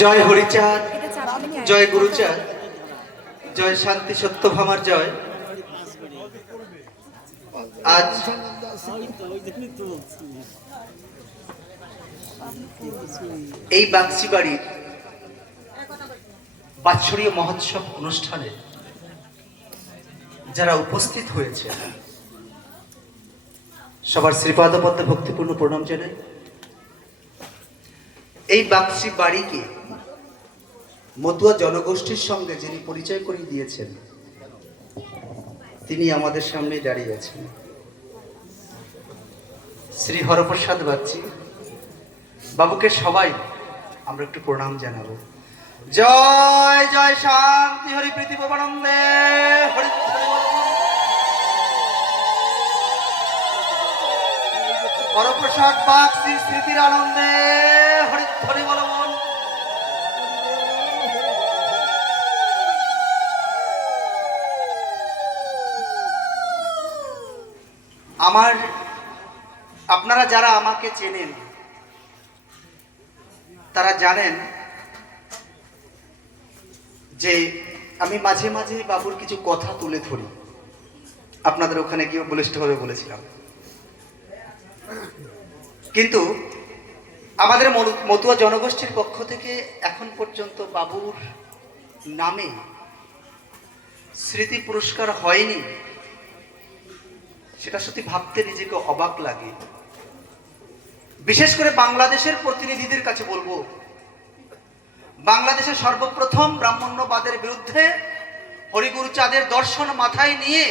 জয় হরিচাঁদ জয় গুরুচাঁদ জয় শান্তি সত্যভামার জয়। আজ এই বাগচি বাড়ির বাৎসরীয় মহোৎসব অনুষ্ঠানে যারা উপস্থিত হয়েছে সবার শ্রীপাদ পদ্মে ভক্তিপূর্ণ প্রণাম জানাই। এই বাগচি বাড়িকে মতুয়া জনগোষ্ঠীর সঙ্গে যিনি পরিচয় করিয়ে দিয়েছেন, তিনি আমাদের সামনে দাঁড়িয়ে আছেন। শ্রী হরপ্রসাদ বাগচি, বাবুকে সবাই আমরা একটু প্রণাম জানাব। জয় জয় শান্তি, হরি প্রীতি পবানন্দে হরি বল। হরপ্রসাদ বাগচি স্মৃতির আনন্দে হরি হরি বল বল। আমার, আপনারা যারা আমাকে চেনেন, তারা জানেন যে আমি মাঝে মাঝে বাবুর কিছু কথা তুলে ধরি আপনাদের ওখানে গিয়ে বলিষ্ঠভাবে বলেছিলাম কিন্তু আমাদের মতুয়া জনগোষ্ঠীর পক্ষ থেকে এখন পর্যন্ত বাবুর নামে স্মৃতি পুরস্কার হয়নি, সেটা সত্যি ভাবতে নিজেকে অবাক লাগে। বিশেষ করে বাংলাদেশের প্রতিনিধিদের কাছে বলব, বাংলাদেশের সর্বপ্রথম ব্রাহ্মণ্যবাদের বিরুদ্ধে হরিগুরু চাঁদের দর্শন মাথায় নিয়ে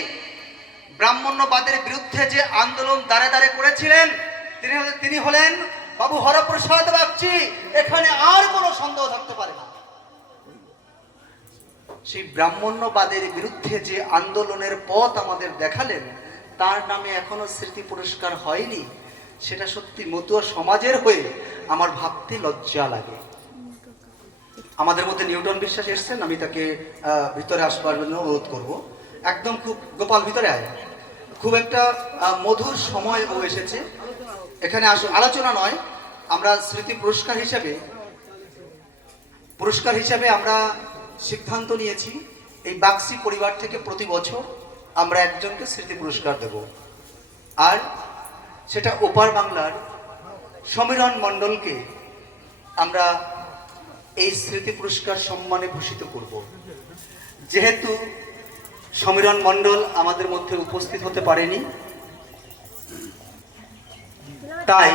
ব্রাহ্মণ্যবাদের বিরুদ্ধে যে আন্দোলন দাঁড়ে দাঁড়ে করেছিলেন তিনি তিনি হলেন বাবু হরপ্রসাদ বাগচি। এখানে আর কোনো সন্দেহ থাকতে পারে না। সেই ব্রাহ্মণ্যবাদের বিরুদ্ধে যে আন্দোলনের পথ আমাদের দেখালেন, তার নামে এখনও স্মৃতি পুরস্কার হয়নি। সেটা সত্যি মতুয়া সমাজের হয়ে আমার ভাবতে লজ্জা লাগে। আমাদের মধ্যে নিউটন বিশ্বাস এসছেন, আমি তাকে ভিতরে আসবার জন্য অনুরোধ করব। একদম খুব গোপাল ভিতরে আয়। খুব একটা মধুর সময় ও এসেছে। এখানে আস, আলোচনা নয়, আমরা স্মৃতি পুরস্কার হিসেবে, পুরস্কার হিসাবে আমরা সিদ্ধান্ত নিয়েছি, এই বাক্সি পরিবার থেকে প্রতি বছর আমরা একজনকে স্মৃতি পুরস্কার দেব। আর সেটা ওপার বাংলার সমীরণ মণ্ডলকে আমরা এই স্মৃতি পুরস্কার সম্মানে ভূষিত করব। যেহেতু সমীরণ মণ্ডল আমাদের মধ্যে উপস্থিত হতে পারেনি তাই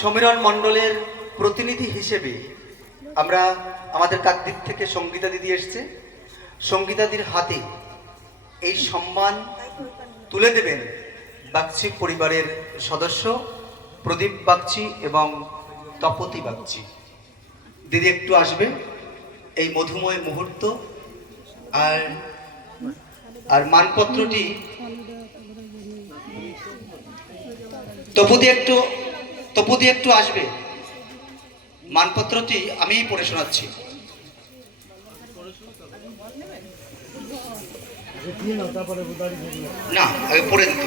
সমীরণ মণ্ডলের প্রতিনিধি হিসেবে আমরা আমাদের কাকদ্বীপ থেকে সঙ্গীতা দিদি এসছে। সঙ্গীতাদির হাতে এই সম্মান তুলে দেবেন বাগচি পরিবারের সদস্য প্রদীপ বাগচি এবং তপতি বাগচি। দিদি একটু আসবে এই মধুময় মুহূর্ত। আর আর মানপত্রটি তপুদি একটু তপুদি একটু আসবে। মানপত্রটি আমিই পড়ে শোনাচ্ছি। না আগে পড়ে দিতে।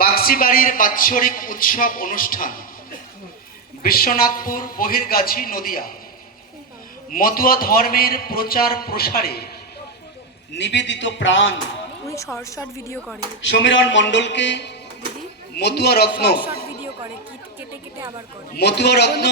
বাক্সি বাড়ির বাৎসরিক উৎসব অনুষ্ঠান বিশ্বনাথপুর বহির্গাছি নদিয়া। মতুয়া ধর্মের প্রচার প্রসারে নিবেদিত প্রাণ। সমীরণ মণ্ডলকে মতুয়া রত্ন। করে কেটে কেটে আবার করে। মতুয়া রত্ন